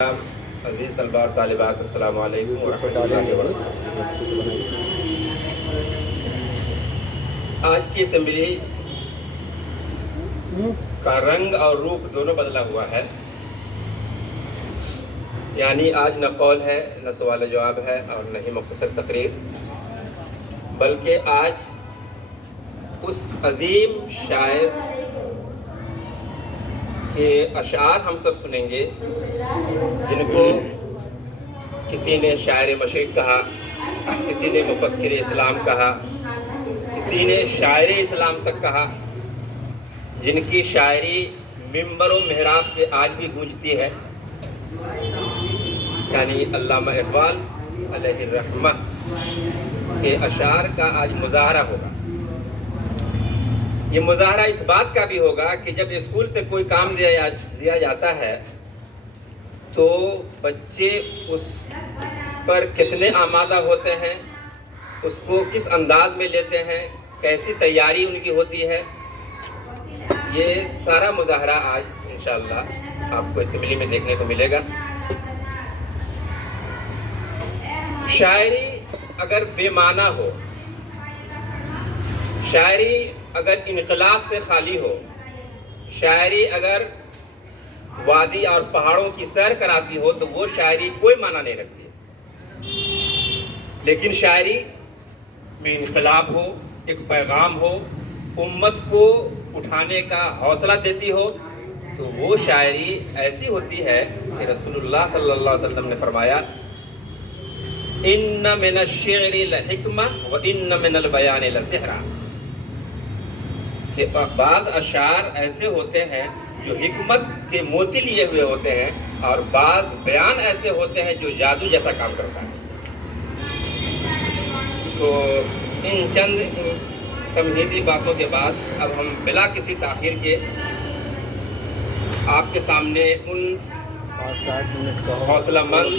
عزیز طلباء اور طالبات، السلام علیکم ورحمۃ اللہ وبرکاتہ۔ آج کی اسمبلی کا رنگ اور روپ دونوں بدلا ہوا ہے، یعنی آج نہ قول ہے، نہ سوال جواب ہے اور نہ ہی مختصر تقریر، بلکہ آج اس عظیم شاعر کے اشعار ہم سب سنیں گے جن کو کسی نے شاعر مشرق کہا، کسی نے مفکر اسلام کہا، کسی نے شاعر اسلام تک کہا، جن کی شاعری منبر و محراب سے آج بھی گونجتی ہے، یعنی علامہ اقبال علیہ الرحمہ کے اشعار کا آج مظاہرہ ہوگا۔ یہ مظاہرہ اس بات کا بھی ہوگا کہ جب اسکول سے کوئی کام دیا جاتا ہے تو بچے اس پر کتنے آمادہ ہوتے ہیں، اس کو کس انداز میں لیتے ہیں، کیسی تیاری ان کی ہوتی ہے، یہ سارا مظاہرہ آج انشاءاللہ آپ کو اسمبلی میں دیکھنے کو ملے گا۔ شاعری اگر بے معنی ہو، شاعری اگر انقلاب سے خالی ہو، شاعری اگر وادی اور پہاڑوں کی سیر کراتی ہو تو وہ شاعری کوئی معنی نہیں رکھتی ہے۔ لیکن شاعری میں انقلاب ہو، ایک پیغام ہو، امت کو اٹھانے کا حوصلہ دیتی ہو، تو وہ شاعری ایسی ہوتی ہے کہ رسول اللہ صلی اللہ علیہ وسلم نے فرمایا ان من الشعر لحکمہ وان من البیان لسحرا، کہ بعض اشعار ایسے ہوتے ہیں جو حکمت کے موتی لیے ہوئے ہوتے ہیں اور بعض بیان ایسے ہوتے ہیں جو جادو جیسا کام کرتا ہے۔ تو ان چند تمہیدی باتوں کے بعد اب ہم بلا کسی تاخیر کے آپ کے سامنے ان 60 منٹ کا حوصلہ مند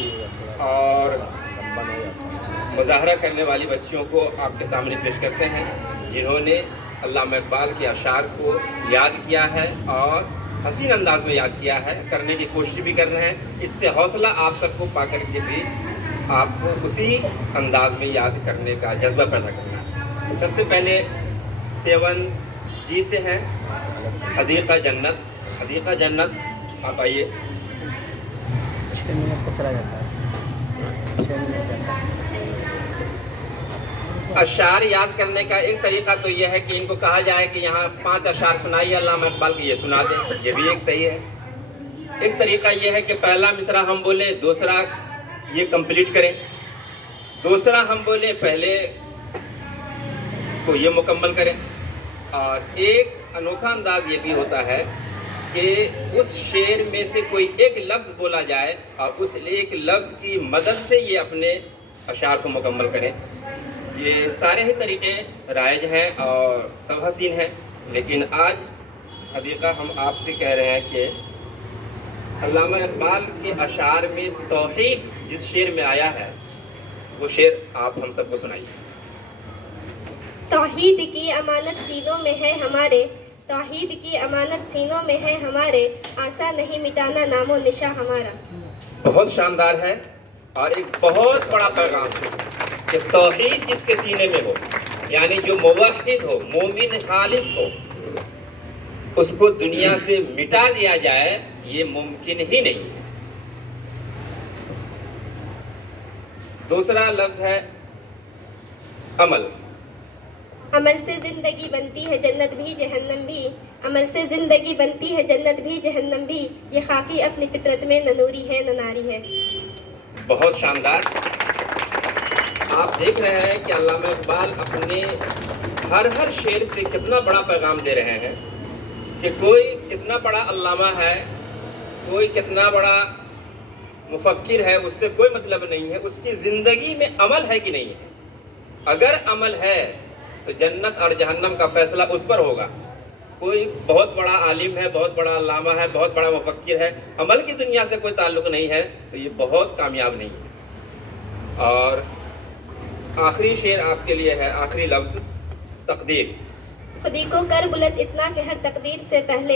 اور مظاہرہ کرنے والی بچیوں کو آپ کے سامنے پیش کرتے ہیں جنہوں نے علامہ اقبال کے اشعار کو یاد کیا ہے اور حسین انداز میں یاد کیا ہے، کرنے کی کوشش بھی کر رہے ہیں۔ اس سے حوصلہ آپ سب کو پا کر کے بھی آپ کو اسی انداز میں یاد کرنے کا جذبہ پیدا کرنا ہے۔ سب سے پہلے 7G سے ہیں حدیقہ جنت۔ حدیقہ جنت آپ آئیے۔ 6 منٹ کا چلا جاتا ہے، 6 منٹ جاتا ہے۔ اشعار یاد کرنے کا ایک طریقہ تو یہ ہے کہ ان کو کہا جائے کہ یہاں 5 اشعار سنائیے علامہ اقبال کی، یہ سنا دیں، یہ بھی ایک صحیح ہے۔ ایک طریقہ یہ ہے کہ پہلا مصرع ہم بولے، دوسرا یہ کمپلیٹ کریں، دوسرا ہم بولے، پہلے کو یہ مکمل کریں۔ اور ایک انوکھا انداز یہ بھی ہوتا ہے کہ اس شعر میں سے کوئی ایک لفظ بولا جائے اور اس ایک لفظ کی مدد سے یہ اپنے اشعار کو مکمل کریں۔ یہ سارے ہی طریقے رائج ہیں اور سب حسین ہیں، لیکن آج حدیقہ ہم آپ سے کہہ رہے ہیں کہ علامہ اقبال کے اشعار میں توحید جس شعر میں آیا ہے وہ شعر آپ ہم سب کو سنائیے۔ توحید کی امانت سینوں میں ہے ہمارے، توحید کی امانت سینوں میں ہے ہمارے، آسا نہیں مٹانا نام و نشاں ہمارا۔ بہت شاندار ہے اور ایک بہت بڑا پیغام ہے کہ توحید جس کے سینے میں ہو، یعنی جو موحد ہو، مومن خالص ہو، اس کو دنیا سے مٹا دیا جائے یہ ممکن ہی نہیں ہے۔ دوسرا لفظ ہے عمل۔ عمل سے زندگی بنتی ہے جنت بھی جہنم بھی، عمل سے زندگی بنتی ہے جنت بھی جہنم بھی، یہ خاکی اپنی فطرت میں نہ نوری ہے نہ ناری ہے۔ بہت شاندار۔ آپ دیکھ رہے ہیں کہ علامہ اقبال اپنے ہر شعر سے کتنا بڑا پیغام دے رہے ہیں کہ کوئی کتنا بڑا علامہ ہے، کوئی کتنا بڑا مفکر ہے، اس سے کوئی مطلب نہیں ہے، اس کی زندگی میں عمل ہے کہ نہیں ہے۔ اگر عمل ہے تو جنت اور جہنم کا فیصلہ اس پر ہوگا۔ کوئی بہت بڑا عالم ہے، بہت بڑا علامہ ہے، بہت بڑا مفکر ہے، عمل کی دنیا سے کوئی تعلق نہیں ہے تو یہ بہت کامیاب نہیں ہے۔ اور آخری شعر آپ کے لیے ہے، آخری لفظ تقدیر۔ خودی کو کر بلند اتنا کہ ہر تقدیر سے پہلے،